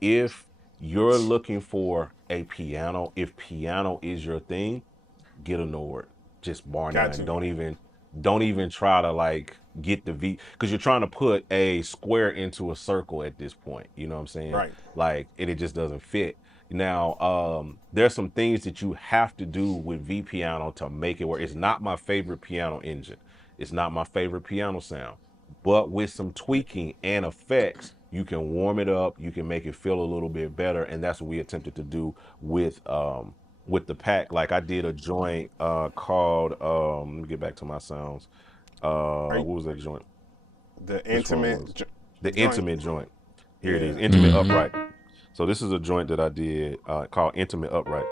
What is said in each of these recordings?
if you're looking for a piano, if piano is your thing, get a Nord. Just bar Got none. to. Don't even try to like get the V because you're trying to put a square into a circle at this point. You know what I'm saying? Right. Like it just doesn't fit. Now, there's some things that you have to do with V piano to make it work. It's not my favorite piano engine. It's not my favorite piano sound. But with some tweaking and effects, you can warm it up. You can make it feel a little bit better, and that's what we attempted to do with the pack. Like I did a joint called let me get back to my sounds. Are What was that joint? the Which one intimate was the joint? intimate joint? Here it is, Yeah. intimate upright. So this is a joint that I did called intimate upright.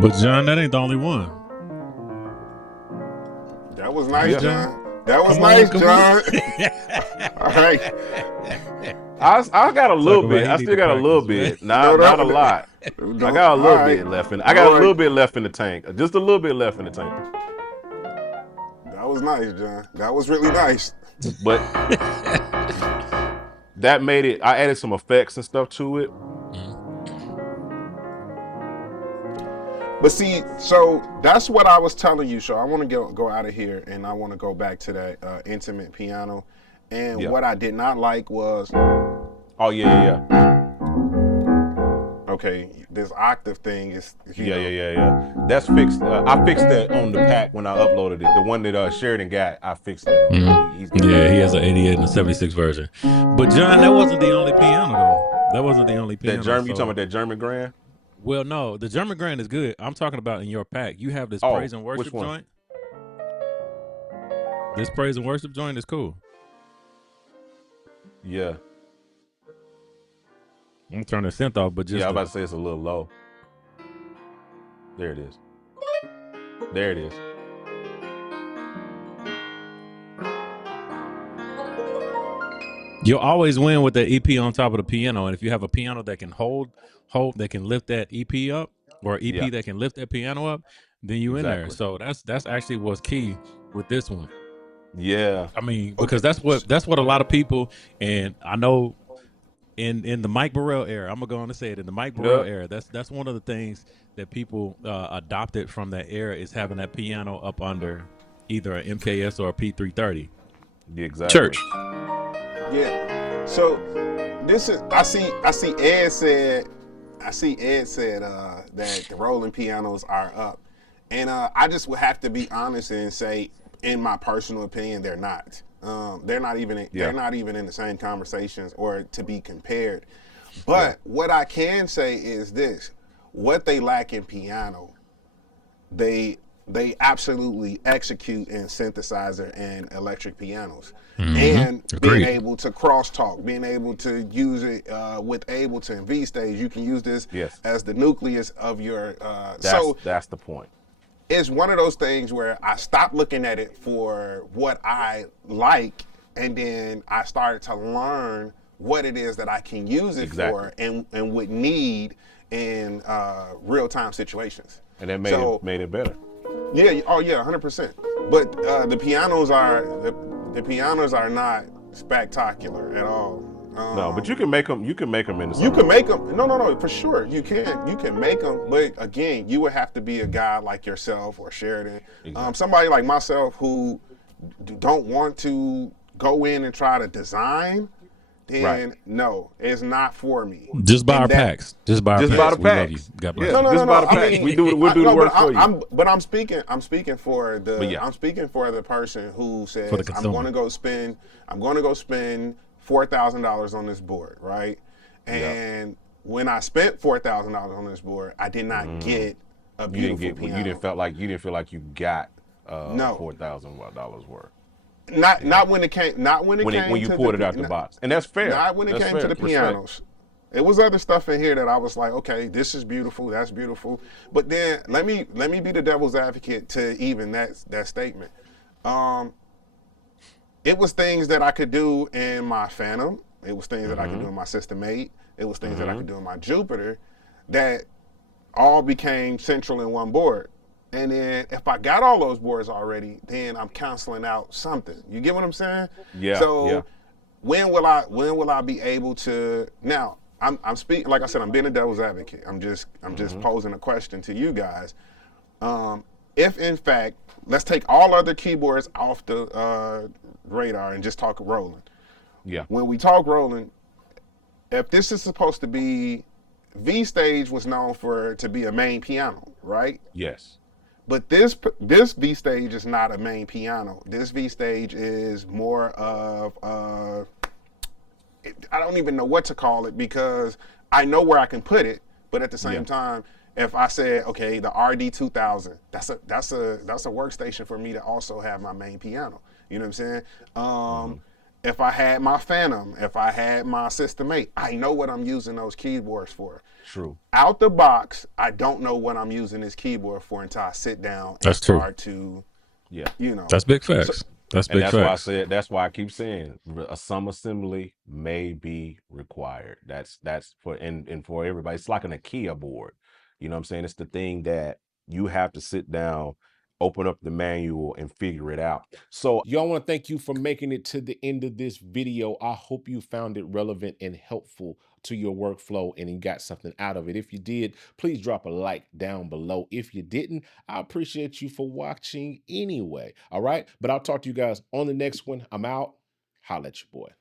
But John, that ain't the only one. That was All right, nice, Yeah, John. John. That was Come on, nice, come on. John. All right. I got a Talk little about bit. he I need still to got a little practice, man. bit. No, Not a no, lot. I no. got a All little right. bit left in. I got a Boy, little bit left in the tank. Just a little bit left in the tank. that was nice, John. That was really nice. But that made it. I added some effects and stuff to it. Mhm. But see, so that's what I was telling you. So I want to go out of here, and I want to go back to that intimate piano. And Yeah. what I did not like was, Oh yeah, yeah, yeah. okay, this octave thing is, Yeah, yeah, yeah, yeah. That's fixed. I fixed that on the pack when I uploaded it. The one that Sheridan got, I fixed that on there. He's got Yeah, that he on has there. an 88 and a 76 version. But John, that wasn't the only piano though. That wasn't the only That piano. German, you talking So, about that German Grand? well, no, the German Grand is good. I'm talking about in your pack. You have this praise Oh, and which worship one? joint. This praise and worship joint is cool. Yeah, I'm gonna turn the synth off, but yeah. I just was the about to say it's a little low. There it is. There it is. you'll always win with the EP on top of the piano. And if you have a piano that can hold that can lift that EP up, or Yeah, EP that can lift that piano up, then you in there. exactly. So that's actually what's key with this one. Yeah, I mean, okay, because that's what a lot of people, and I know in the Mike Burrell era, I'm gonna go on to say it, in the Mike Burrell yeah, era, that's one of the things that people adopted from that era, is having that piano up under either an MKS or a P330. yeah, exactly. Church. yeah. So this is, I see Ed said that the Roland pianos are up, and I just would have to be honest and say, in my personal opinion, they're not. They're Yeah, not even in the same conversations or to be compared. yeah. But what I can say is this: what they lack in piano, they they absolutely execute in synthesizer and electric pianos. Mm-hmm. And being Agreed. able to crosstalk, being able to use it with Ableton V Stage, you can use this Yes. as the nucleus of your. That's So that's the point. it's one of those things where I stopped looking at it for what I like, and then I started to learn what it is that I can use it Exactly. for, and would need in real time situations. And that made it So made it better. yeah, oh yeah, 100%. But the pianos are not spectacular at all. No, but you can make them. You can make them into You something can else. make them. No, no, no, for sure. You can make them. But again, you would have to be a guy like yourself or Sheridan, Exactly. somebody like myself who don't want to go in and try to design. Right. Then no, it's not for me. Just buy our And that packs. Just buy our Just buy packs. the We love you. packs. God bless Yeah, no, you. no, no, just buy no. the I packs. mean, We'll do the no, but work for you. I'm speaking for But the, yeah, I'm speaking for the person who For the says, consumer. I'm going to go spend $4,000 on this board, right? yeah. And when I spent $4,000 on this board, I did not get a You didn't beautiful get. You didn't piano. felt like you didn't feel like you got No, $4,000 worth. Yeah. not when it came, not when it When came you to pulled it out the not, box, and that's fair. not when it That's came to fair. the Respect. pianos. It was other stuff in here that I was like, okay, this is beautiful, that's beautiful. But then let me be the devil's advocate to even that statement. Um, it was things that I could do in my Phantom. It was things that I could do Mm-hmm. in my System 8. It was things that I Mm-hmm. could do in my Jupiter that all became central in one board. And then if I got all those boards already, then I'm canceling out something. You get what I'm saying? Yeah, yeah. So when will I be able to now I'm speaking, like I said, I'm being a devil's advocate. I'm just Mm-hmm. posing a question to you guys. If in fact, let's take all other keyboards off the radar and just talk Roland. Yeah. When we talk Roland, if this is supposed to be, V stage was known for to be a main piano, right? Yes. But this V stage is not a main piano. This V stage is more of I don't even know what to call it because I know where I can put it, but at the Yeah. same time, if I said, okay, the RD 2000, that's a workstation for me to also have my main piano. You know what I'm saying? Mm-hmm. If I had my Phantom, if I had my System 8, I know what I'm using those keyboards for. True. Out the box, I don't know what I'm using this keyboard for until I sit down and That's true. start to, Yeah. That's big so facts. That's And big facts. that's why I keep saying a some assembly may be required. That's for and for everybody. It's like an IKEA board. You know what I'm saying? It's the thing that you have to sit down, open up the manual and figure it out. So y'all want to thank you for making it to the end of this video. I hope you found it relevant and helpful to your workflow and you got something out of it. If you did, please drop a like down below. If you didn't, I appreciate you for watching anyway. All right. But I'll talk to you guys on the next one. I'm out. Holla at your boy.